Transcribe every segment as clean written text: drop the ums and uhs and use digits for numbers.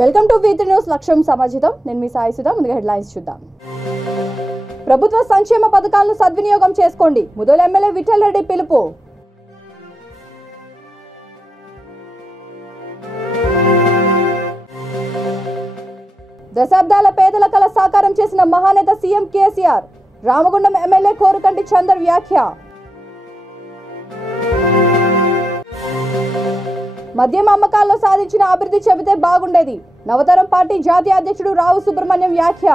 Welcome to V3 news లక్ష్యం సమాజితం. నేను మీ సాయి సుధా. ముందుగా హెడ్లైన్స్ చూద్దాం. ప్రభుత్వ సంక్షేమ పథకాలను సద్వినియోగం చేసుకోండి. ముదోల్ ఎమ్మెల్యే విఠల్ రెడ్డి పిలుపు. దశాబ్దాల పేదల కల సాకారం చేసిన మహానేత సీఎం కేసీఆర్. రామగుండం ఎమ్మెల్యే కోరుకంటి చందర్ వ్యాఖ్య. మద్యం అమ్మకాల్లో సాధించిన అభివృద్ధి చెబితే బాగుండేది. నవతరం పార్టీ జాతీయ అధ్యక్షుడు రావు సుబ్రహ్మణ్యం వ్యాఖ్య.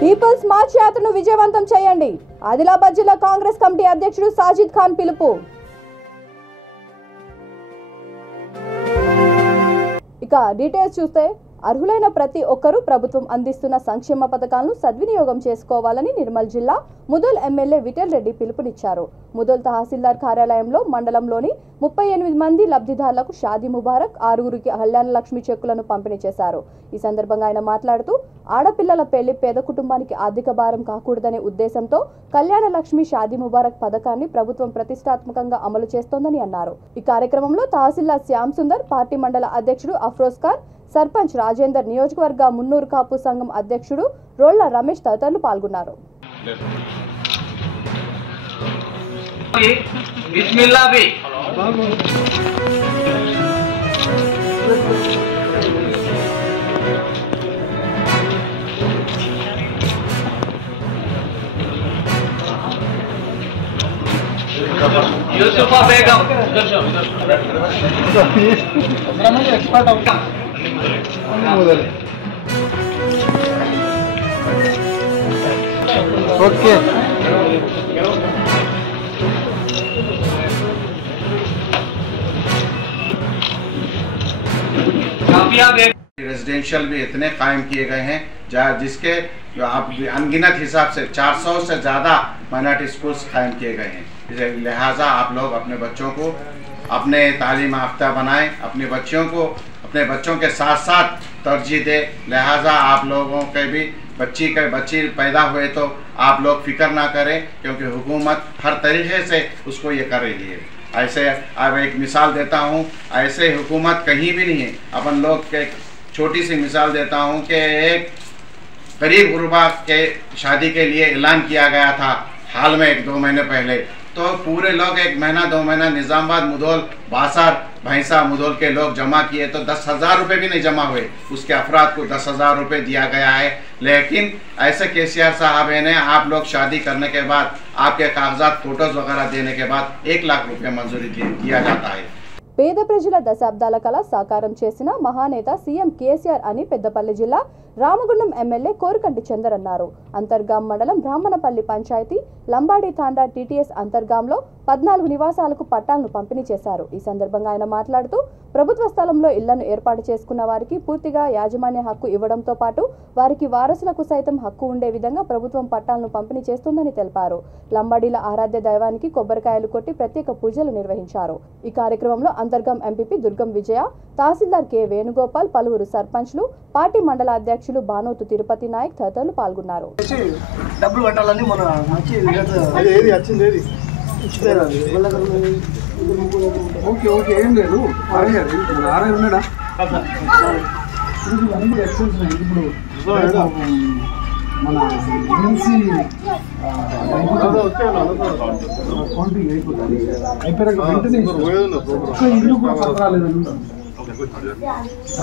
పీపుల్స్ మార్చ్ యాత్రను విజయవంతం చేయండి. ఆదిలాబాద్ జిల్లా కాంగ్రెస్ కమిటీ అధ్యక్షుడు సాజిద్ ఖాన్ పిలుపు. ఇక డీటెయిల్స్ చూస్తే అర్హులైన ప్రతి ఒక్కరూ ప్రభుత్వం అందిస్తున్న సంక్షేమ పథకాలను సద్వినియోగం చేసుకోవాలని నిర్మల్ జిల్లా ముదోల్ ఎమ్మెల్యే విఠల్ రెడ్డి పిలుపునిచ్చారు. ముదోల్ తహసీల్దార్ కార్యాలయంలో మండలంలోని 38 మంది లబ్ధిదారులకు షాదీ ముబారక్, 6గురికి కళ్యాణ లక్ష్మి చెక్కులను పంపిణీ చేశారు. ఈ సందర్భంగా ఆయన మాట్లాడుతూ ఆడపిల్లల పెళ్లి పేద కుటుంబానికి ఆర్థిక భారం కాకూడదనే ఉద్దేశంతో కళ్యాణ లక్ష్మి షాదీ ముబారక్ పథకాన్ని ప్రభుత్వం ప్రతిష్టాత్మకంగా అమలు చేస్తోందని అన్నారు. ఈ కార్యక్రమంలో తహసీల్దార్ శ్యామ్ సుందర్, పార్టీ మండల అధ్యక్షుడు అఫ్రోజ్ ఖాన్, సర్పంచ్ రాజేందర్, నియోజకవర్గ మున్నూరు కాపు సంఘం అధ్యక్షుడు రోళ్ల రమేష్ తదితరులు పాల్గొన్నారు. यूसुफा बेगम एक्सपर्ट ओके रेजिडेंशियल भी इतने कायम किए गए हैं जिसके आप अनगिनत हिसाब से 400 से ज़्यादा माइनॉरिटी स्कूल्स कायम किए गए हैं। लिहाजा आप लोग अपने बच्चों को अपने तालीम याफ्ता बनाएं, अपने बच्चों के साथ साथ तरजीह दें। लिहाजा आप लोगों के भी बच्ची पैदा हुए तो आप लोग फिक्र ना करें, क्योंकि हुकूमत हर तरीके से उसको ये कर रही है। ऐसे अब एक मिसाल देता हूँ, ऐसे हुकूमत कहीं भी नहीं है। अपन लोग के छोटी सी मिसाल देता हूँ कि एक गरीब गुरबा के शादी के लिए ऐलान किया गया था हाल में 1-2 महीने पहले, तो पूरे लोग 1 महीना 2 महीना निज़ामाबाद, मुदोल, बासार, भैंसा, मुदोल के लोग जमा किए तो 10,000 रुपये भी नहीं जमा हुए। उसके अफराद को 10,000 रुपये दिया गया है। लेकिन ऐसे केसीआर साहब ने आप लोग शादी करने के बाद आपके कागजात फोटोज वगैरह देने के बाद 1 लाख रुपये मंजूरी दिया जाता है। పేద ప్రజల దశాబ్దాల కల సాకారం చేసిన మహానేత సీఎం కేసీఆర్ అని పెద్దపల్లి జిల్లా రామగుండం ఎమ్మెల్యే కోరుకంటి చందర్ అన్నారు. అంతర్గాం మండలం బ్రాహ్మణపల్లి పంచాయతీ లంబాడి తాండా టీటీఎస్ అంతర్గాంలో 14 నివాసాలకు పట్టాలను పంపిణీ చేశారు. ఈ సందర్భంగా ఆయన మాట్లాడుతూ ప్రభుత్వ స్థలంలో ఇళ్లను ఏర్పాటు చేసుకున్న వారికి పూర్తిగా యాజమాన్య హక్కు ఇవ్వడంతో పాటు వారికి వారసులకు సైతం హక్కు ఉండే విధంగా ప్రభుత్వం పట్టాలను పంపిణీ చేస్తుందని తెలిపారు. లంబాడీల ఆరాధ్య దైవానికి కొబ్బరికాయలు కొట్టి ప్రత్యేక పూజలు నిర్వహించారు. ఈ కార్యక్రమంలో అంతర్గాం ఎంపీపీ దుర్గం విజయ, తహసీల్దార్ కె వేణుగోపాల్, పలువురు సర్పంచ్లు, పార్టీ మండల అధ్యక్షులు బానోతు తిరుపతి నాయక్ తదితరులు పాల్గొన్నారు.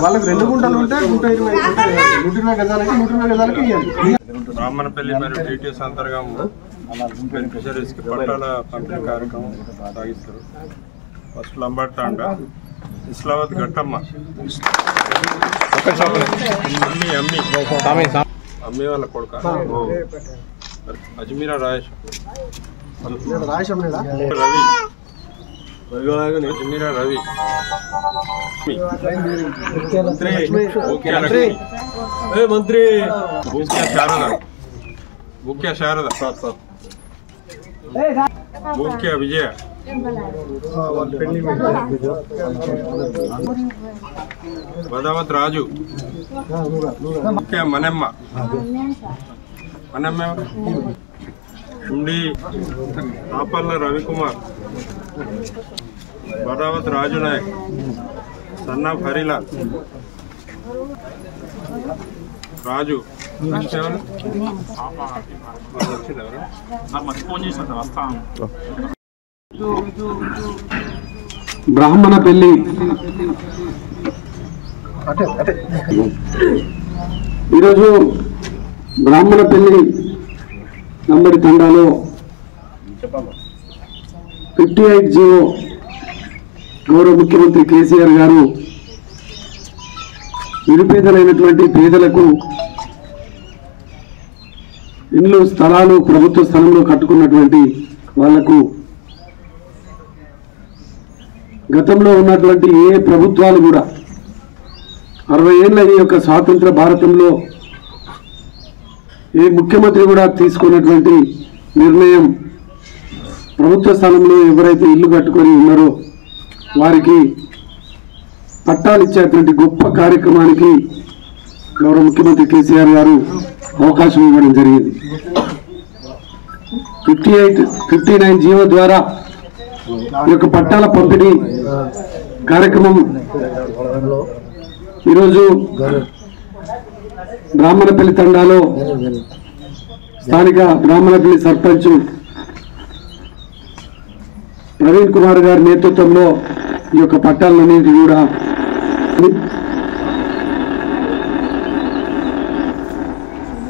వాళ్ళకి 2 గుంటలు ఉంటే 120 గజాలకి 120 గజాలకి ఇవ్వాలి. రామన్నపల్లి మరియు టీటీఎస్ అంతర్గం బెనిఫిషరీస్ కి పట్టాల పంపిణీ కార్యక్రమం సాగిస్తారు. ఫస్ట్ లంబాడి తాండా, ఇస్లాబాద్ గట్టమ్మ, అమ్మి వాళ్ళ కొడుక అజ్మీరా రాయేష్ రవి, అజ్మీరా రవి, మంత్రి ముఖ్య శారద, ముఖ్య విజయ, బదావత్ రాజు, ముఖ్య మనమ్మ, ఉండి ఆపల్ల రవికుమార్, बदावत राजू नायक सन ऑफ हरिलाल राजू బ్రాహ్మణపల్లి ఈరోజు బ్రాహ్మణపల్లి నంబడి తండాలో 58 జీవో గౌరవ ముఖ్యమంత్రి కేసీఆర్ గారు నిరుపేదలైనటువంటి పేదలకు ఇండ్లు స్థలాలు ప్రభుత్వ స్థలంలో కట్టుకున్నటువంటి వాళ్లకు గతంలో ఉన్నటువంటి ఏ ప్రభుత్వాలు కూడా 60 ఏళ్ల ఈ యొక్క స్వాతంత్ర భారతంలో ఏ ముఖ్యమంత్రి కూడా తీసుకున్నటువంటి నిర్ణయం ప్రభుత్వ స్థలంలో ఎవరైతే ఇల్లు కట్టుకొని ఉన్నారో వారికి పట్టాలు ఇచ్చేటువంటి గొప్ప కార్యక్రమానికి గౌరవ ముఖ్యమంత్రి కేసీఆర్ గారు అవకాశం ఇవ్వడం జరిగింది. 59 జీవో ద్వారా ఈ యొక్క పట్టాల పంపిణీ కార్యక్రమం ఈరోజు బ్రాహ్మణపల్లి తండాలో స్థానిక బ్రాహ్మణపల్లి సర్పంచ్ ప్రవీణ్ కుమార్ గారి నేతృత్వంలో ఈ యొక్క పట్టాలన్నింటినీ కూడా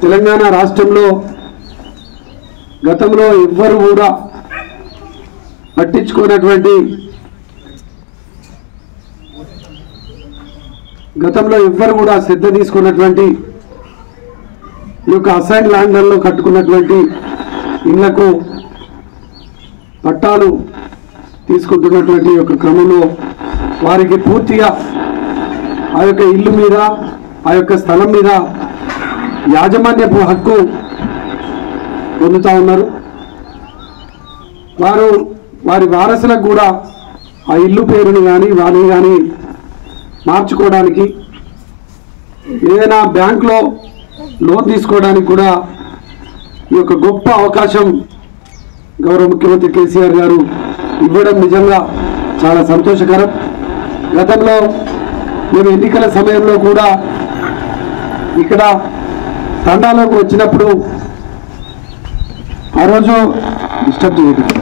తెలంగాణ రాష్ట్రంలో గతంలో ఎవ్వరు కూడా పట్టించుకున్నటువంటి శ్రద్ధ తీసుకున్నటువంటి ఈ యొక్క అసైన్ ల్యాండ్లలో కట్టుకున్నటువంటి ఇళ్లకు పట్టాలు తీసుకుంటున్నటువంటి యొక్క క్రమంలో వారికి పూర్తిగా ఆ యొక్క ఇల్లు మీద ఆ యొక్క స్థలం మీద యాజమాన్యపు హక్కు పొందుతూ ఉన్నారు. వారి వారసులకు కూడా ఆ ఇల్లు పేరుని కానీ వారిని కానీ మార్చుకోవడానికి ఏదైనా బ్యాంకులో లోన్ తీసుకోవడానికి కూడా ఈ యొక్క గొప్ప అవకాశం గౌరవ ముఖ్యమంత్రి కేసీఆర్ గారు ఇవ్వడం నిజంగా చాలా సంతోషకరం. గతంలో మేము ఎన్నికల సమయంలో కూడా ఇక్కడ తండాలోకి వచ్చినప్పుడు ఆ రోజు డిస్టర్బ్ చేయలేదు.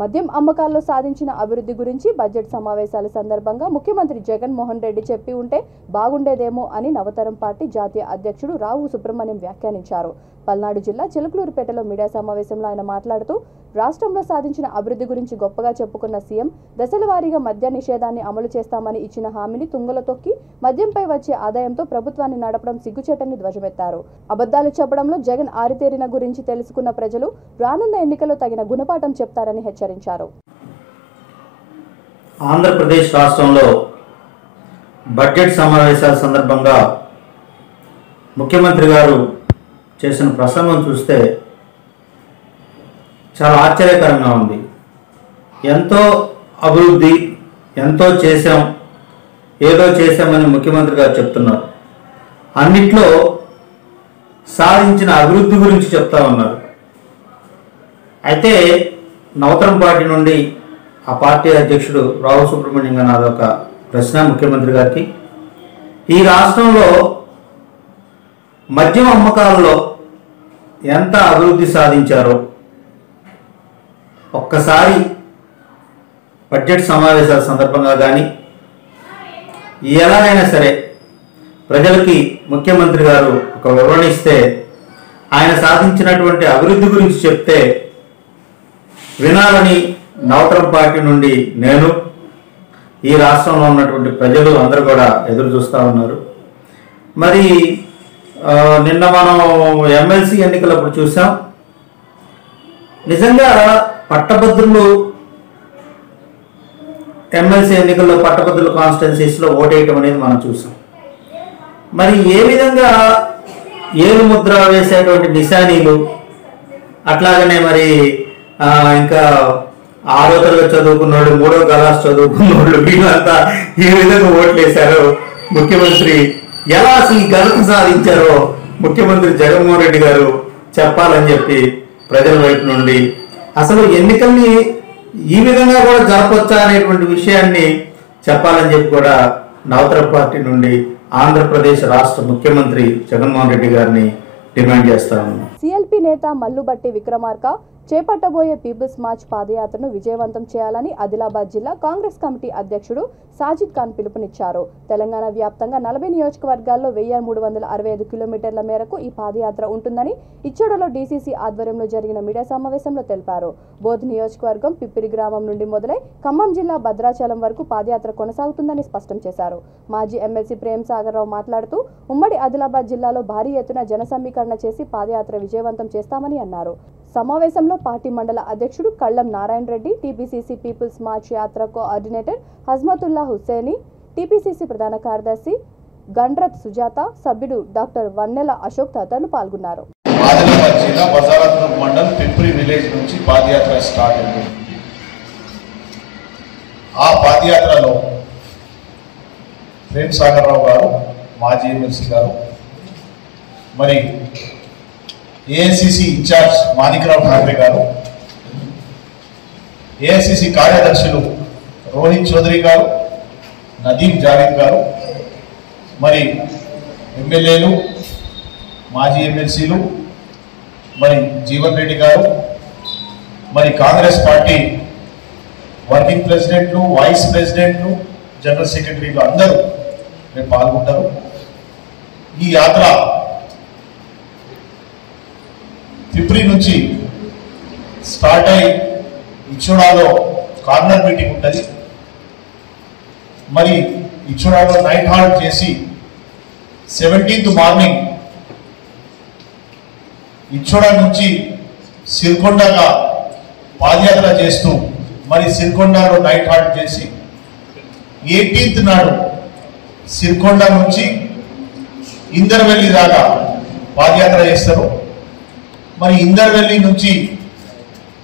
మద్యం అమ్మకాల్లో సాధించిన అభివృద్ధి గురించి బడ్జెట్ సమావేశాల సందర్భంగా ముఖ్యమంత్రి జగన్మోహన్ రెడ్డి చెప్పి ఉంటే బాగుండేదేమో అని నవతరం పార్టీ జాతీయ అధ్యక్షుడు రావు సుబ్రహ్మణ్యం వ్యాఖ్యానించారు. పల్నాడు జిల్లా చిలుకలూరుపేటలో మీడియా సమావేశంలో ఆయన మాట్లాడుతూ రాష్ట్రంలో సాధించిన అభివృద్ధి గురించి గొప్పగా చెప్పుకున్న సీఎం దశల వారీగా మద్య నిషేధాన్ని అమలు చేస్తామని ఇచ్చిన హామీని తుంగలో తొక్కి మద్యంపై వచ్చే ఆదాయంతో ప్రభుత్వాన్ని నడపడం సిగ్గుచేటని ధ్వజమెత్తారు. అబద్ధాలు చెప్పడంలో జగన్ ఆరితేరిన గురించి తెలుసుకున్న ప్రజలు రానున్న ఎన్నికల్లో తగిన గుణపాఠం చెప్తారని హెచ్చరించారు. ఆంధ్రప్రదేశ్ రాష్ట్రంలో బడ్జెట్ సమావేశాల సందర్భంగా ముఖ్యమంత్రి గారు చేసిన ప్రసంగం చూస్తే చాలా ఆశ్చర్యకరంగా ఉంది. ఎంతో అభివృద్ధి, ఎంతో చేశాం, ఏదో చేశామని ముఖ్యమంత్రి గారు చెప్తున్నారు. అన్నిట్లో సాధించిన అభివృద్ధి గురించి చెప్తా ఉన్నారు. అయితే నవతరం పార్టీ నుండి ఆ పార్టీ అధ్యక్షుడు రావు సుబ్రహ్మణ్యం గారు నాదొక ప్రశ్న ముఖ్యమంత్రి గారికి. ఈ రాష్ట్రంలో మద్యం అమ్మకాలలో ఎంత అభివృద్ధి సాధించారో ఒక్కసారి బడ్జెట్ సమావేశాల సందర్భంగా కానీ ఎలాగైనా సరే ప్రజలకి ముఖ్యమంత్రి గారు ఒక వివరణ ఇస్తే, ఆయన సాధించినటువంటి అభివృద్ధి గురించి చెప్తే వినాలని నవతరం పార్టీ నుండి నేను, ఈ రాష్ట్రంలో ఉన్నటువంటి ప్రజలు అందరూ కూడా ఎదురు చూస్తూ ఉన్నారు. మరి నిన్న మనం ఎమ్మెల్సీ ఎన్నికలప్పుడు చూసాం. నిజంగా పట్టభద్రులు ఎమ్మెల్సీ ఎన్నికల్లో పట్టభద్రుల కాన్స్టిట్యున్సీస్లో ఓటేయటం అనేది మనం చూసాం. మరి ఏ విధంగా ఏలు ముద్ర వేసేటువంటి నిశానీలు, అట్లాగనే మరి ఇంకా 6వ తరగతి చదువుకున్న వాళ్ళు, 3వ క్లాస్ చదువుకున్న వాళ్ళు, వీళ్ళంతా ఏ విధంగా ఓట్లు వేశారో, ముఖ్యమంత్రి ఎలా అసలు ఘనత సాధించారో ముఖ్యమంత్రి జగన్మోహన్ రెడ్డి గారు చెప్పాలని చెప్పి ప్రజల వైపు నుండి, అసలు ఎన్నికల్ని ఈ విధంగా కూడా జరపొచ్చా అనేటువంటి విషయాన్ని చెప్పాలని చెప్పి కూడా నవతర పార్టీ నుండి ఆంధ్రప్రదేశ్ రాష్ట్ర ముఖ్యమంత్రి జగన్మోహన్ రెడ్డి గారిని డిమాండ్ చేస్తా ఉన్నాం. సిఎల్పి నేత మల్లుబట్టి విక్రమార్క చేపట్టబోయే పీపుల్స్ మార్చ్ పాదయాత్రను విజయవంతం చేయాలని ఆదిలాబాద్ జిల్లా కాంగ్రెస్ కమిటీ అధ్యక్షుడు సాజిద్ ఖాన్ పిలుపునిచ్చారు. తెలంగాణ వ్యాప్తంగా 40 నియోజకవర్గాల్లో 1365 కిలోమీటర్ల మేరకు ఈ పాదయాత్ర ఉంటుందని ఇచ్చోడలో డీసీసీ ఆధ్వర్యంలో జరిగిన మీడియా సమావేశంలో తెలిపారు. బోధ్ నియోజకవర్గం పిప్పిరి గ్రామం నుండి మొదలై ఖమ్మం జిల్లా భద్రాచలం వరకు పాదయాత్ర కొనసాగుతుందని స్పష్టం చేశారు. మాజీ ఎమ్మెల్సీ ప్రేమ్ సాగర్ రావు మాట్లాడుతూ ఉమ్మడి ఆదిలాబాద్ జిల్లాలో భారీ ఎత్తున జన సమీకరణ చేసి పాదయాత్ర విజయవంతం చేస్తామని అన్నారు. సమావేశంలో పార్టీ మండల అధ్యక్షుడు Kallam Narayana Reddy, TPCC peoples March యాత్ర కోఆర్డినేటర్ హజ్మతుల్లా హుస్సేని, టీపీసీసీ ప్రధాన కార్యదర్శి గండ్రత్ సుజాత, సభ్యుడు డాక్టర్ వన్నెల అశోక్ తదితరులు పాల్గొన్నారు. ఆదిలాబాద్ జిల్లా బజారాత్మక మండలం పిప్రి విలేజ్ నుంచి పాదయాత్ర స్టార్ట్ అయింది. ఆ పాదయాత్రలో ప్రేమ్ సాగర్ రావు గారు, మాజీ ఎమ్మెల్సీ గారు, మరి ఏఐసిసి ఇన్ఛార్జ్ మాణిక్రావు ఠాక్రే గారు, ఏఐసిసి కార్యదర్శులు రోహిత్ చౌదరి గారు, నదీం జావేద్ గారు, మరి ఎమ్మెల్యేలు, మాజీ ఎమ్మెల్సీలు, మరి జీవన్ రెడ్డి గారు, మరి కాంగ్రెస్ పార్టీ వర్కింగ్ ప్రెసిడెంట్లు, వైస్ ప్రెసిడెంట్లు, జనరల్ సెక్రటరీలు అందరూ రేపు పాల్గొంటారు. ఈ యాత్ర పిప్రి నుంచి స్టార్ట్ అయి ఇచ్చోడాలో కార్నర్ మీటింగ్ ఉంటుంది. మరి ఇచ్చోడాలో నైట్ హాల్ట్ చేసి 17th మార్నింగ్ ఇచ్చోడా నుంచి సిరికొండగా పాదయాత్ర చేస్తూ మరి సిరికొండలో నైట్ హాల్ట్ చేసి 18th నాడు సిరికొండ నుంచి ఇందర్వెల్లి దాకా పాదయాత్ర చేస్తారు. మరి ఇందర్వెల్లి నుంచి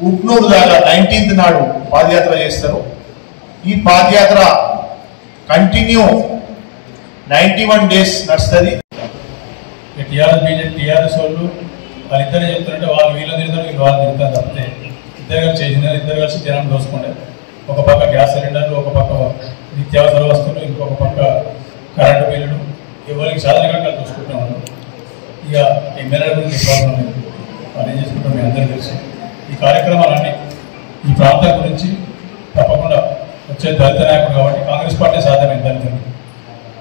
ఉట్నూరు దాకా 19th నాడు పాదయాత్ర చేస్తారు. ఈ పాదయాత్ర కంటిన్యూ 91 డేస్ నడుస్తుంది. టీఆర్ఎస్ వాళ్ళు వాళ్ళిద్దరే చెప్తుంటే వాళ్ళు వీళ్ళు తిరుగుతారు, వీళ్ళు వాళ్ళు తిరుగుతారు తప్పితే ఇద్దరు కలిసి చేసినారు. ఇద్దరు కలిసి జనం దోసుకుంటే ఒక పక్క గ్యాస్ సిలిండర్లు, ఒక పక్క నిత్యావసర వస్తువులు, ఇంకొక పక్క కరెంటు బిల్లులు, ఎవరికి సాధారణంగా చూసుకుంటూ ఉన్నారు. ఇక ఎమ్మెల్యే గురించి ప్రాబ్లం లేదు, వాళ్ళు ఏం చేసుకుంటాం మీ అందరూ తెలిసి. ఈ కార్యక్రమాలన్నీ ఈ ప్రాంతం గురించి తప్పకుండా వచ్చే దళిత నాయకుడు కాబట్టి కాంగ్రెస్ పార్టీ సాధ్యమైంది. దళితులు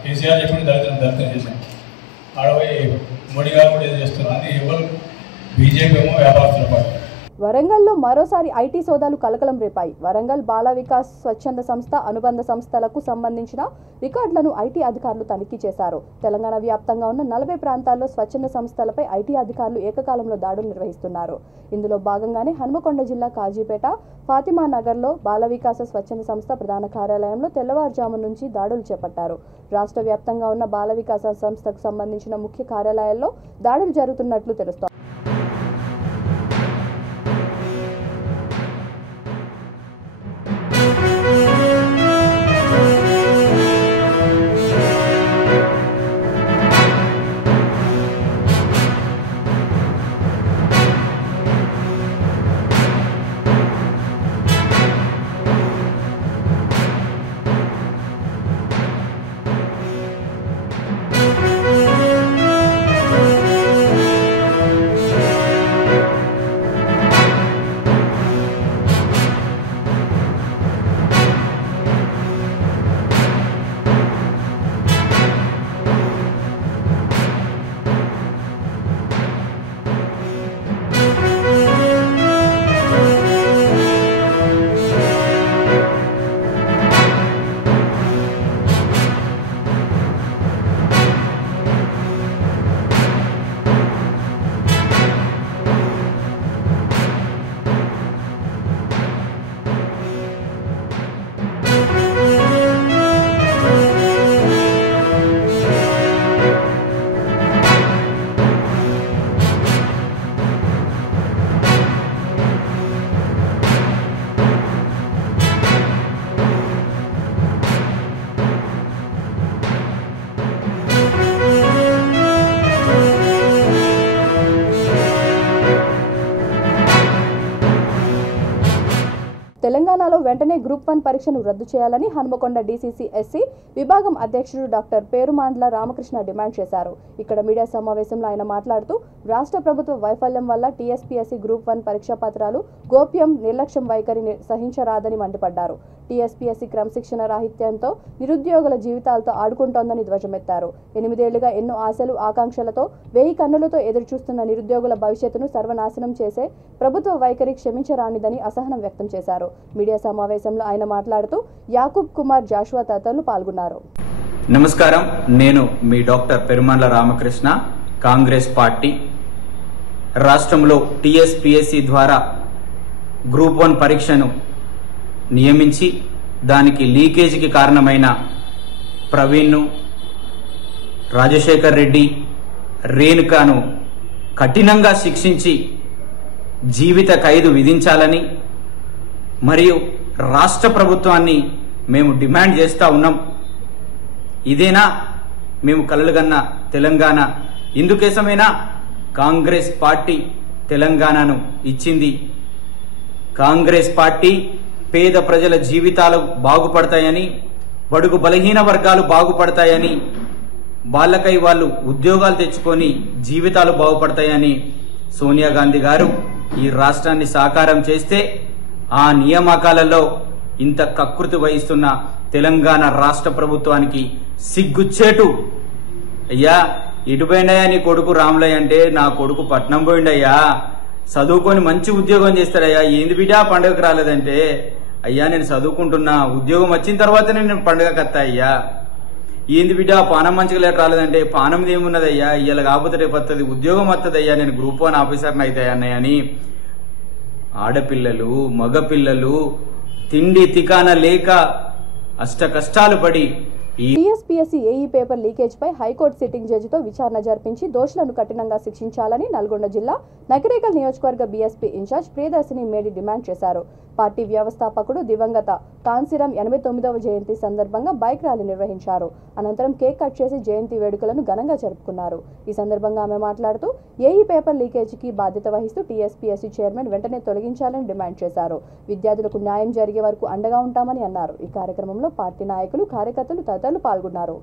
కేసీఆర్ చెప్పిన దళితం చేశాం. ఆడపోయి మోడీ గారు కూడా ఏదో చేస్తున్నారు. అది ఎవరు బీజేపీ ఏమో వ్యాపారస్తుల పార్టీ. వరంగల్లో మరోసారి ఐటీ సోదాలు కలకలం రేపాయి. వరంగల్ బాల వికాస్ స్వచ్ఛంద సంస్థ అనుబంధ సంస్థలకు సంబంధించిన రికార్డులను ఐటీ అధికారులు తనిఖీ చేశారు. తెలంగాణ వ్యాప్తంగా ఉన్న 40 ప్రాంతాల్లో స్వచ్ఛంద సంస్థలపై ఐటీ అధికారులు ఏకకాలంలో దాడులు నిర్వహిస్తున్నారు. ఇందులో భాగంగానే హనుమకొండ జిల్లా కాజీపేట ఫాతిమా నగర్లో బాల వికాస స్వచ్ఛంద సంస్థ ప్రధాన కార్యాలయంలో తెల్లవారుజాము నుంచి దాడులు చేపట్టారు. రాష్ట్ర వ్యాప్తంగా ఉన్న బాల వికాస సంస్థకు సంబంధించిన ముఖ్య కార్యాలయాల్లో దాడులు జరుగుతున్నట్లు తెలుస్తోంది. తెలంగాణలో వెంటనే గ్రూప్ 1 పరీక్షను రద్దు చేయాలని హన్మకొండ డీసీసీ ఎస్సీ విభాగం అధ్యక్షుడు డాక్టర్ పేరుమాండ్ల రామకృష్ణ డిమాండ్ చేశారు. ఇక్కడ మీడియా సమావేశంలో ఆయన మాట్లాడుతూ రాష్ట్ర ప్రభుత్వ వైఫల్యం వల్ల టీఎస్పీఎస్సీ గ్రూప్ 1 పరీక్షా పత్రాలు గోప్యం నిర్లక్ష్యం వైఖరిని సహించరాదని మండిపడ్డారు. టీఎస్పీఎస్సీ క్రమశిక్షణ రాహిత్యంతో నిరుద్యోగుల జీవితాలతో ఆడుకుంటోందని ధ్వజమెత్తారు. 8 ఏళ్లుగా ఎన్నో ఆశలు ఆకాంక్షలతో 1000 కన్నులతో ఎదురుచూస్తున్న నిరుద్యోగుల భవిష్యత్తును సర్వనాశనం చేసే ప్రభుత్వ వైఖరి క్షమించరానిదని అసహనం వ్యక్తం చేశారు. మీడియా సమావేశంలో ఆయన మాట్లాడుతూ యాకూబ్ కుమార్ జాషువా తదితరులు పాల్గొన్నారు. నమస్కారం, నేను మీ డాక్టర్ పెరుమాండ్ల రామకృష్ణ. కాంగ్రెస్ పార్టీ రాష్ట్రంలో టీఎస్పీఎస్సీ ద్వారా గ్రూప్ 1 పరీక్షను నియమించి దానికి లీకేజీకి కారణమైన ప్రవీణ్ను, రాజశేఖర్ రెడ్డి, రేణుకాను కఠినంగా శిక్షించి జీవిత ఖైదు విధించాలని మరియు రాష్ట్ర ప్రభుత్వాన్ని మేము డిమాండ్ చేస్తూ ఉన్నాం. ఇదేనా మేము కలలుగన్న తెలంగాణ? ఇందుకోసమైనా కాంగ్రెస్ పార్టీ తెలంగాణను ఇచ్చింది. కాంగ్రెస్ పార్టీ పేద ప్రజల జీవితాలు బాగుపడతాయని, బడుగు బలహీన వర్గాలు బాగుపడతాయని, వాళ్ళకై వాళ్ళు ఉద్యోగాలు తెచ్చుకొని జీవితాలు బాగుపడతాయని సోనియా గాంధీ గారు ఈ రాష్ట్రాన్ని సాకారం చేస్తే ఆ నియామకాలలో ఇంత కకృతి వహిస్తున్న తెలంగాణ రాష్ట్ర ప్రభుత్వానికి సిగ్గుచ్చేటు. అయ్యా, ఇటు పోయిండయ్యా నీ కొడుకు రాములయ్య అంటే, నా కొడుకు పట్నం పోయిండయ్యా, చదువుకొని మంచి ఉద్యోగం చేస్తాడయ్యా, ఏంది బిడ్డ పండుగకు రాలేదంటే, అయ్యా నేను చదువుకుంటున్నా, ఉద్యోగం వచ్చిన తర్వాతనే నేను పండుగకి వస్తా అయ్యా. ఏంది బిడ్డ పానం మంచిగా లేక రాలేదంటే, పానం ఏమున్నదయ్యా, ఇవాళ కాకపోతే రేపు వస్తుంది, ఉద్యోగం వస్తుంది అయ్యా, నేను గ్రూప్ 1 ఆఫీసర్ని అవుతాయి అన్నయ్య అని ఆడపిల్లలు మగపిల్లలు తిండి తికాన లేక అష్ట కష్టాలు పడి టీఎస్పీఎస్సీ ఏఈ పేపర్ లీకేజ్ పై హైకోర్టు సిట్టింగ్ జడ్జితో విచారణ జరిపించి దోషులను కఠినంగా శిక్షించాలని నల్గొండ జిల్లా నకిరేకల్ నియోజకవర్గ బీఎస్పీ ఇన్ఛార్జ్ ప్రియదర్శిని మేడి డిమాండ్ చేశారు. పార్టీ వ్యవస్థాపకుడు దివంగత కాన్సీరాం 89వ జయంతి సందర్భంగా బైక్ ర్యాలీ నిర్వహించారు. అనంతరం కేక్ కట్ చేసి జయంతి వేడుకలను ఘనంగా జరుపుకున్నారు. ఈ సందర్భంగా ఆమె మాట్లాడుతూ ఏఈ పేపర్ లీకేజీకి బాధ్యత వహిస్తూ టీఎస్పీఎస్సీ చైర్మన్ వెంటనే తొలగించాలని డిమాండ్ చేశారు. విద్యార్థులకు న్యాయం జరిగే వరకు అండగా ఉంటామని అన్నారు. ఈ కార్యక్రమంలో పార్టీ నాయకులు, కార్యకర్తలు తదితరులు పాల్గొన్నారు.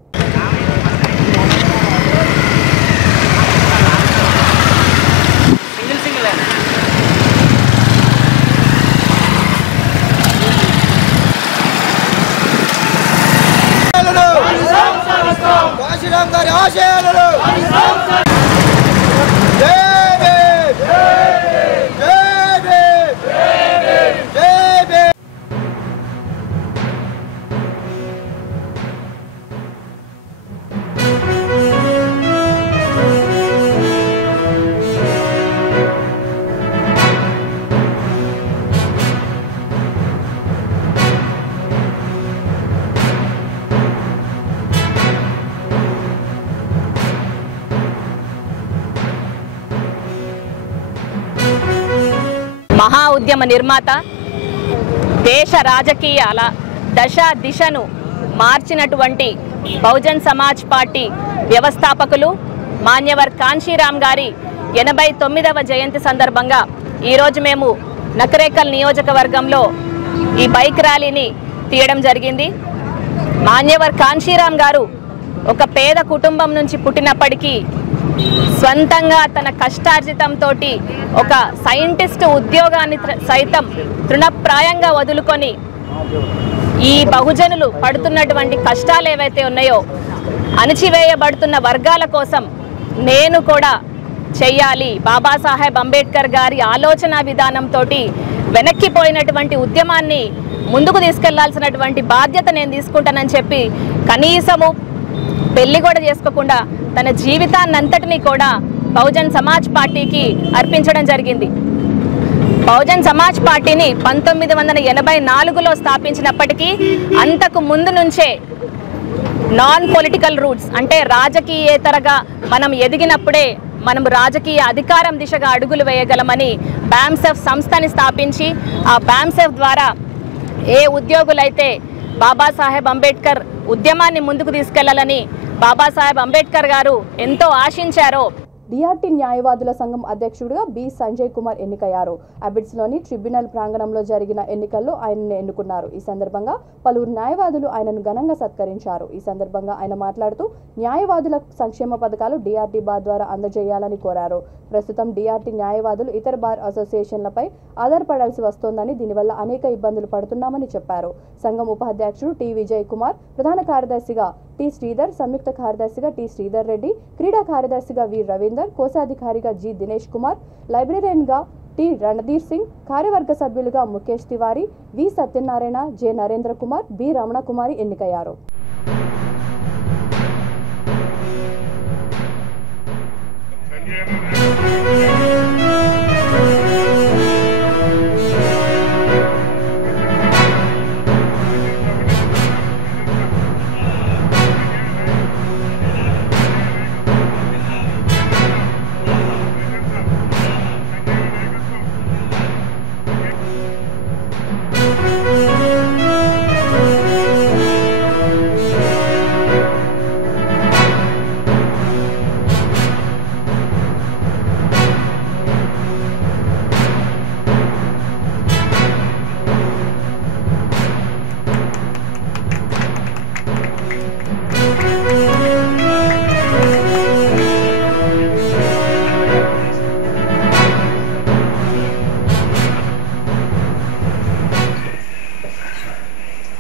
మహా ఉద్యమ నిర్మాత, దేశ రాజకీయాల దశ దిశను మార్చినటువంటి బహుజన్ సమాజ్ పార్టీ వ్యవస్థాపకులు మాన్యవర్ కాన్షీరాం గారి 89వ జయంతి సందర్భంగా ఈరోజు మేము నకరేకల్ నియోజకవర్గంలో ఈ బైక్ ర్యాలీని తీయడం జరిగింది. మాన్యవర్ కాన్షీరాం గారు ఒక పేద కుటుంబం నుంచి పుట్టినప్పటికీ స్వంతంగా తన కష్టార్జితంతో ఒక సైంటిస్ట్ ఉద్యోగాన్ని సైతం తృణప్రాయంగా వదులుకొని ఈ బహుజనులు పడుతున్నటువంటి కష్టాలు ఏవైతే ఉన్నాయో, అణచివేయబడుతున్న వర్గాల కోసం నేను కూడా చెయ్యాలి, బాబాసాహెబ్ అంబేద్కర్ గారి ఆలోచన విధానంతో వెనక్కిపోయినటువంటి ఉద్యమాన్ని ముందుకు తీసుకెళ్లాల్సినటువంటి బాధ్యత నేను తీసుకుంటానని చెప్పి కనీసము పెళ్లి కూడా చేసుకోకుండా తన జీవితాన్నంతటినీ కూడా బహుజన్ సమాజ్ పార్టీకి అర్పించడం జరిగింది. బహుజన్ సమాజ్ పార్టీని 1984లో స్థాపించినప్పటికీ అంతకు ముందు నుంచే నాన్ పొలిటికల్ రూట్స్ అంటే రాజకీయేతరగా మనం ఎదిగినప్పుడే మనం రాజకీయ అధికారం దిశగా అడుగులు వేయగలమని బ్యామ్సెఫ్ సంస్థని స్థాపించి ఆ బ్యామ్సెఫ్ ద్వారా ఏ ఉద్యోగులైతే బాబాసాహెబ్ అంబేద్కర్ ఉద్యమాన్ని ముందుకు తీసుకెళ్లాలని బాబాసాహెబ్ అంబేద్కర్ గారు ఎంతో ఆశించారో డిఆర్టీ న్యాయవాదుల సంఘం అధ్యక్షుడిగా బి సంజయ్ కుమార్ ఎన్నికయ్యారు. అబిడ్స్లోని ట్రిబ్యునల్ ప్రాంగణంలో జరిగిన ఎన్నికల్లో ఆయనను ఎన్నుకున్నారు. ఈ సందర్భంగా పలువురు న్యాయవాదులు ఆయనను ఘనంగా సత్కరించారు. ఈ సందర్భంగా ఆయన మాట్లాడుతూ న్యాయవాదుల సంక్షేమ పథకాలు డిఆర్టీ బార్ ద్వారా అందజేయాలని కోరారు. ప్రస్తుతం డిఆర్టీ న్యాయవాదులు ఇతర బార్ అసోసియేషన్లపై ఆధారపడాల్సి వస్తోందని, దీనివల్ల అనేక ఇబ్బందులు పడుతున్నామని చెప్పారు. సంఘం ఉపాధ్యక్షుడు టి విజయ్ కుమార్, ప్రధాన కార్యదర్శిగా టి శ్రీధర్, సంయుక్త కార్యదర్శిగా టి శ్రీధర్ రెడ్డి, క్రీడా కార్యదర్శిగా వి రవీందర్, కోశాధికారిగా జి దినేష్ కుమార్, లైబ్రరీయన్గా టి రణధీర్ సింగ్, కార్యవర్గ సభ్యులుగా ముఖేష్ తివారీ, వి సత్యనారాయణ, జె నరేంద్ర కుమార్, బి రమణ కుమారి ఎన్నికయ్యారు.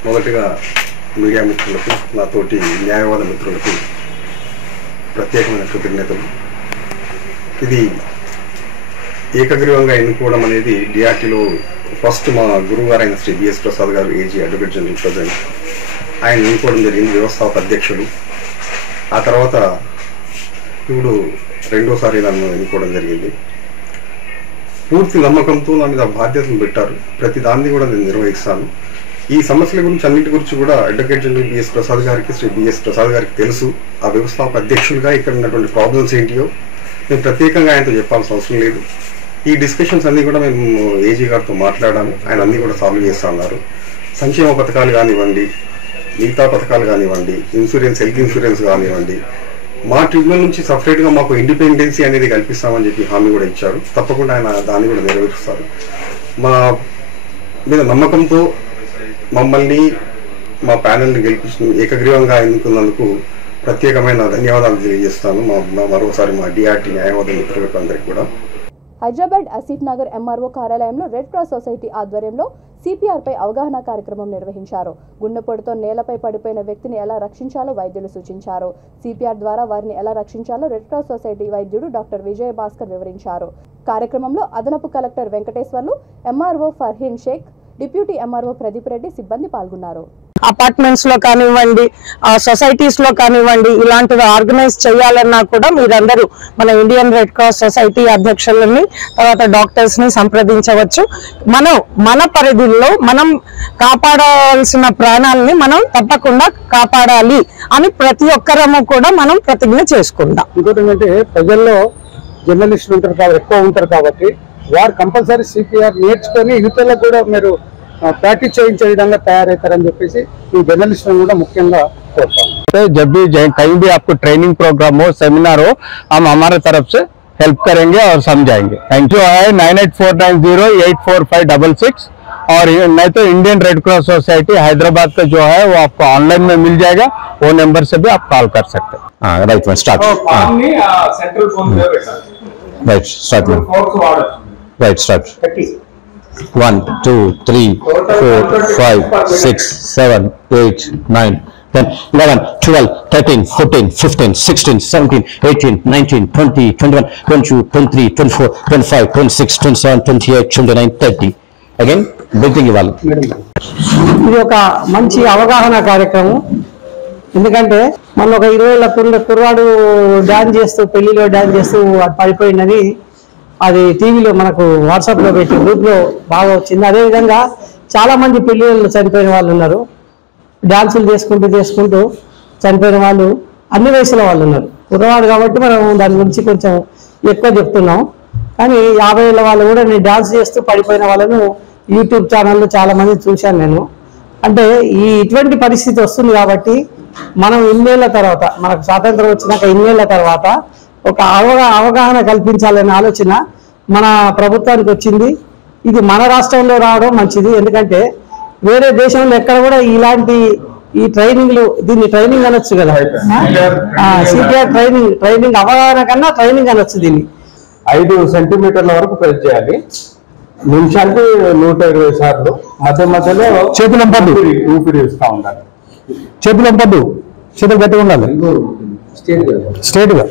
మొదటిగా మీడియా మిత్రులకు, నాతోటి న్యాయవాద మిత్రులకు ప్రత్యేకమైన కృతజ్ఞతలు. ఇది ఏకగ్రీవంగా ఎన్నుకోవడం అనేది డిఆర్టీలో ఫస్ట్ మా గురువుగారైన శ్రీ బిఎస్ ప్రసాద్ గారు, ఏజీ అడ్వకేట్ జనరల్ ప్రెసిడెంట్, ఆయన ఎన్నుకోవడం జరిగింది, వ్యవస్థాపక అధ్యక్షులు. ఆ తర్వాత ఇప్పుడు రెండోసారి నన్ను ఎన్నుకోవడం జరిగింది. పూర్తి నమ్మకంతో నా మీద బాధ్యతలు పెట్టారు. ప్రతి దాన్ని కూడా నేను నిర్వహిస్తాను. ఈ సమస్యల గురించి అన్నింటి గురించి కూడా అడ్వకేట్ జనరల్ బిఎస్ ప్రసాద్ గారికి, శ్రీ బిఎస్ ప్రసాద్ గారికి తెలుసు. ఆ వ్యవస్థాపక అధ్యక్షులుగా ఇక్కడ ఉన్నటువంటి ప్రాబ్లమ్స్ ఏంటియో నేను ప్రత్యేకంగా ఆయనతో చెప్పాల్సిన అవసరం లేదు. ఈ డిస్కషన్స్ అన్నీ కూడా మేము ఏజీ గారితో మాట్లాడాము. ఆయన అన్నీ కూడా సాల్వ్ చేస్తా ఉన్నారు. సంక్షేమ పథకాలు కానివ్వండి, మిగతా పథకాలు కానివ్వండి, ఇన్సూరెన్స్, హెల్త్ ఇన్సూరెన్స్ కానివ్వండి, మా ట్రిబ్యునల్ నుంచి సపరేట్గా మాకు ఇండిపెండెన్సీ అనేది కల్పిస్తామని చెప్పి హామీ కూడా ఇచ్చారు. తప్పకుండా ఆయన దాన్ని కూడా నెరవేరుస్తారు. మా మీద నమ్మకంతో మమ్మల్ని, మా ప్యానెల్ని గెలిపించిన, ఏకగ్రీవంగా ఎన్నుకున్నందుకు ప్రత్యేకమైన ధన్యవాదాలు తెలియజేస్తాను. మరోసారి మా డిఆర్టీ న్యాయవాద మిత్రులకు అందరికీ కూడా. హైదరాబాద్ అసీఫ్ నగర్ ఎంఆర్ఓ కార్యాలయంలో రెడ్ క్రాస్ సొసైటీ ఆధ్వర్యంలో సిపిఆర్పై అవగాహన కార్యక్రమం నిర్వహించారు. గుండెపోటుతో నేలపై పడిపోయిన వ్యక్తిని ఎలా రక్షించాలో వైద్యులు సూచించారు. సిపిఆర్ ద్వారా వారిని ఎలా రక్షించాలో రెడ్ క్రాస్ సొసైటీ వైద్యుడు డాక్టర్ విజయ భాస్కర్ వివరించారు. కార్యక్రమంలో అదనపు collector Venkateswarlu, MRO Farheen Shaik, deputy MRO Pradeep Reddy సిబ్బంది పాల్గొన్నారు. అపార్ట్మెంట్స్ లో కానివ్వండి, సొసైటీస్ లో కానివ్వండి, ఇలాంటివి ఆర్గనైజ్ చేయాలన్నా కూడా మీరందరూ మన ఇండియన్ రెడ్ క్రాస్ సొసైటీ అధ్యక్షులని, తర్వాత డాక్టర్స్ ని సంప్రదించవచ్చు. మన పరిధిలో మనం కాపాడాల్సిన ప్రాణాలని మనం తప్పకుండా కాపాడాలి అని ప్రతి ఒక్కరము కూడా మనం ప్రతిజ్ఞ చేసుకుందాం. ఇంకోటి ఏంటంటే ప్రజల్లో జర్నలిస్టులు ఉంటారు కాబట్టి, ఎక్కువ ఉంటారు కాబట్టి వారు కంపల్సరీ సిపిఆర్ నేర్చుకొని యువతలకు కూడా మీరు ప్రాక్టీస్ చేయించే విధంగా తయారవుతారని చెప్పేసి ఈ జర్నలిస్టులను కూడా ముఖ్యంగా కోరుతాం. जब भी कहीं भी आपको ट्रेनिंग प्रोग्राम हो, सेमिनार हो, हम हमारे तरफ से हेल्प करेंगे और समझाएंगे. Thank you. है 9849084566 और नहीं तो Indian red cross society Hyderabad का जो है वो आपको ऑनलाइन में मिल जाएगा. वो नंबर से भी आप कॉल कर सकते हैं. राइट में start. Central phone right start में. Right start. 1 2 3 4 5 6 7 8 9 10 11 12 13 14 15 16 17 18 19 20 21 22 23 24 25 26 27 28 29 30. అగైన్ బ్రీతింగ్ ఇవ్వాలి. ఇది ఒక మంచి అవగాహన కార్యక్రమం. ఎందుకంటే మన ఒక 20 ఏళ్ల కుర్రాడు డాన్స్ చేస్తూ, పెళ్లిలో డాన్స్ చేస్తూ పడిపోయినది అది టీవీలో మనకు వాట్సాప్లో పెట్టి గ్రూప్లో బాగా వచ్చింది. అదేవిధంగా చాలామంది పెళ్ళిళ్ళు చనిపోయిన వాళ్ళు ఉన్నారు. డాన్సులు చేసుకుంటూ చనిపోయిన వాళ్ళు అన్ని వయసుల వాళ్ళు ఉన్నారు. కుర్రవాడు కాబట్టి మనం దాని గురించి కొంచెం ఎక్కువ చెప్తున్నాం. కానీ 50 ఏళ్ళ వాళ్ళు కూడా నేను డాన్స్ చేస్తూ పడిపోయిన వాళ్ళను యూట్యూబ్ ఛానల్లో చాలామంది చూశాను నేను. అంటే ఇటువంటి పరిస్థితి వస్తుంది కాబట్టి మనం ఇన్నేళ్ల తర్వాత, మనకు స్వాతంత్రం వచ్చినాక ఇన్నేళ్ల తర్వాత ఒక అవగాహన కల్పించాలనే ఆలోచన మన ప్రభుత్వానికి వచ్చింది. ఇది మన రాష్ట్రంలో రావడం మంచిది. ఎందుకంటే వేరే దేశంలో ఎక్కడ కూడా ఇలాంటి ఈ ట్రైనింగ్లు, దీన్ని ట్రైనింగ్ అనొచ్చు కదా, సిపిఆర్ ట్రైనింగ్ అవగాహన కన్నా ట్రైనింగ్ అనొచ్చు. దీన్ని 5 సెంటీమీటర్ల వరకు ప్రెస్ చేయాలి. నిమిషానికి 120 సార్లు. మధ్యలో చేతులు పంపద్దు, ఊపిరి ఇస్తూ ఉండాలి. చేతులు పంపద్దు, చేతులు గట్టిగా ఉండాలి. స్ట్రేట్గా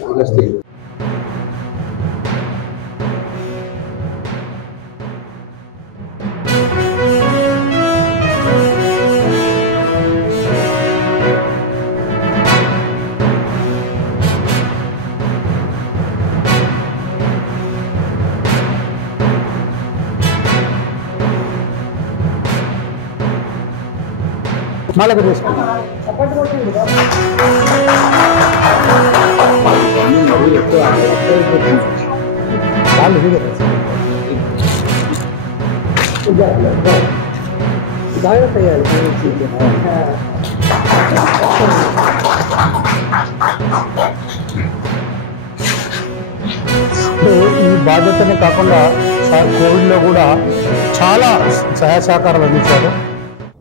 మాలకు తీసుకోండి. జాగ్రత్త అయ్యాలి. ఈ బాధ్యతనే కాకుండా కోవిడ్లో కూడా చాలా సహాయ సహకారాలు అందించారు.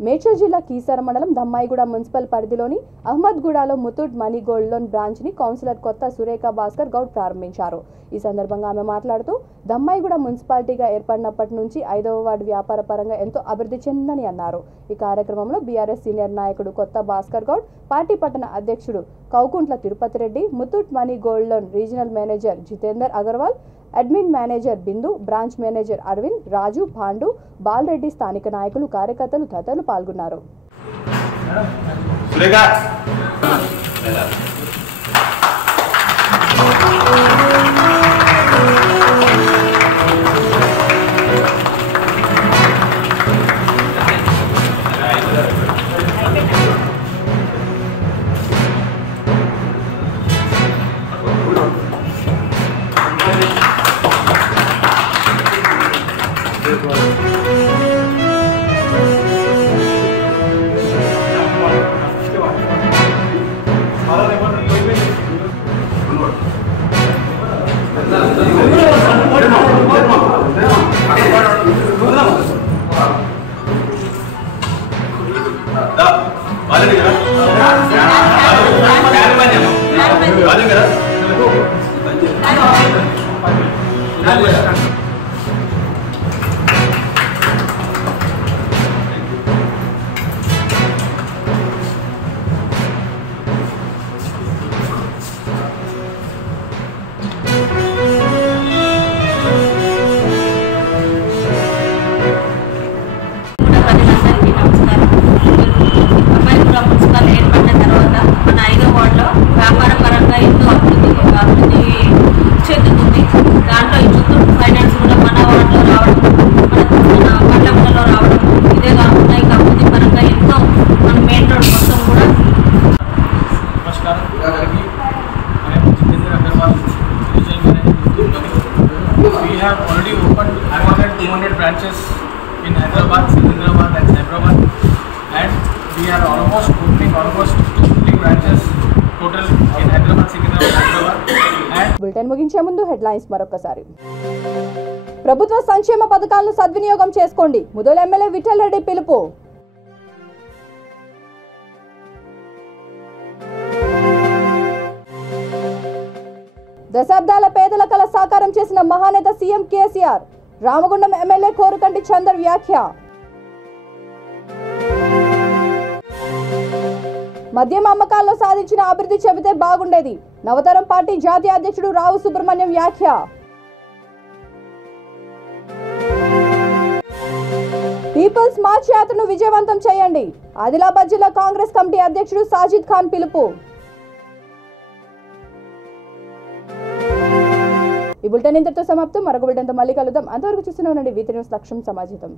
మేడ్చల్ జిల్లా కీసర మండలం దమ్మాయిగూడ మున్సిపల్ పరిధిలోని అహ్మద్గూడలో Muthoot money gold loan branch ని కౌన్సిలర్ కొత్త సురేఖ భాస్కర్ గౌడ్ ప్రారంభించారు. ఈ సందర్భంగా ఆమె మాట్లాడుతూ దమ్మాయిగూడ మున్సిపాలిటీగా ఏర్పడినప్పటి నుంచి 5వ వార్డు వ్యాపార పరంగా ఎంతో అభివృద్ధి చెందిందని అన్నారు. ఈ కార్యక్రమంలో బీఆర్ఎస్ సీనియర్ నాయకుడు కొత్త భాస్కర్ గౌడ్, పార్టీ పట్టణ అధ్యక్షుడు Kaukuntla Tirupati Reddy, Muthoot money gold loan regional manager Jitender Agarwal, admin manager Bindu, branch manager Aravind, Raju, Pandu, Balareddy, స్థానిక నాయకులు, కార్యకర్తలు తదితరులు పాల్గొన్నారు. branches in Hyderabad, Secunderabad and Hyderabad, and we are almost opening 2 branches total in Hyderabad, Secunderabad, Hyderabad. Bulletin ముగించే ముందు హెడ్లైన్స్ మరొకసారి. ప్రభుత్వ సంక్షేమ పథకాలను సద్వినియోగం చేసుకోండి, ముదోల్ ఎమ్మెల్యే విఠల్ రెడ్డి పిలుపు. దశాబ్దాల పేదల కల సాకారం చేసిన మహానేత సీఎం కేసీఆర్, రామగుండం ఎమ్మెల్యే కోరుకంటి చందర్ వ్యాఖ్య. మద్యం అమ్మకాల్లో సాధించిన అభివృద్ధి చెబితే బాగుండేది, నవతరం పార్టీ జాతీయ అధ్యక్షుడు రావు సుబ్రహ్మణ్యం వ్యాఖ్య. పీపుల్స్ మార్చ్ యాత్రను విజయవంతం చేయండి, ఆదిలాబాద్ జిల్లా కాంగ్రెస్ కమిటీ అధ్యక్షుడు సాజిద్ ఖాన్ పిలుపు. ఈ బులెటిన్ ఇంతటితో సమాప్తం. మరొక బులెటిన్తో మళ్ళీ కలుద్దాం. అంతవరకు చూస్తూనే ఉండండి V3 న్యూస్, లక్ష్యం సమాజితం.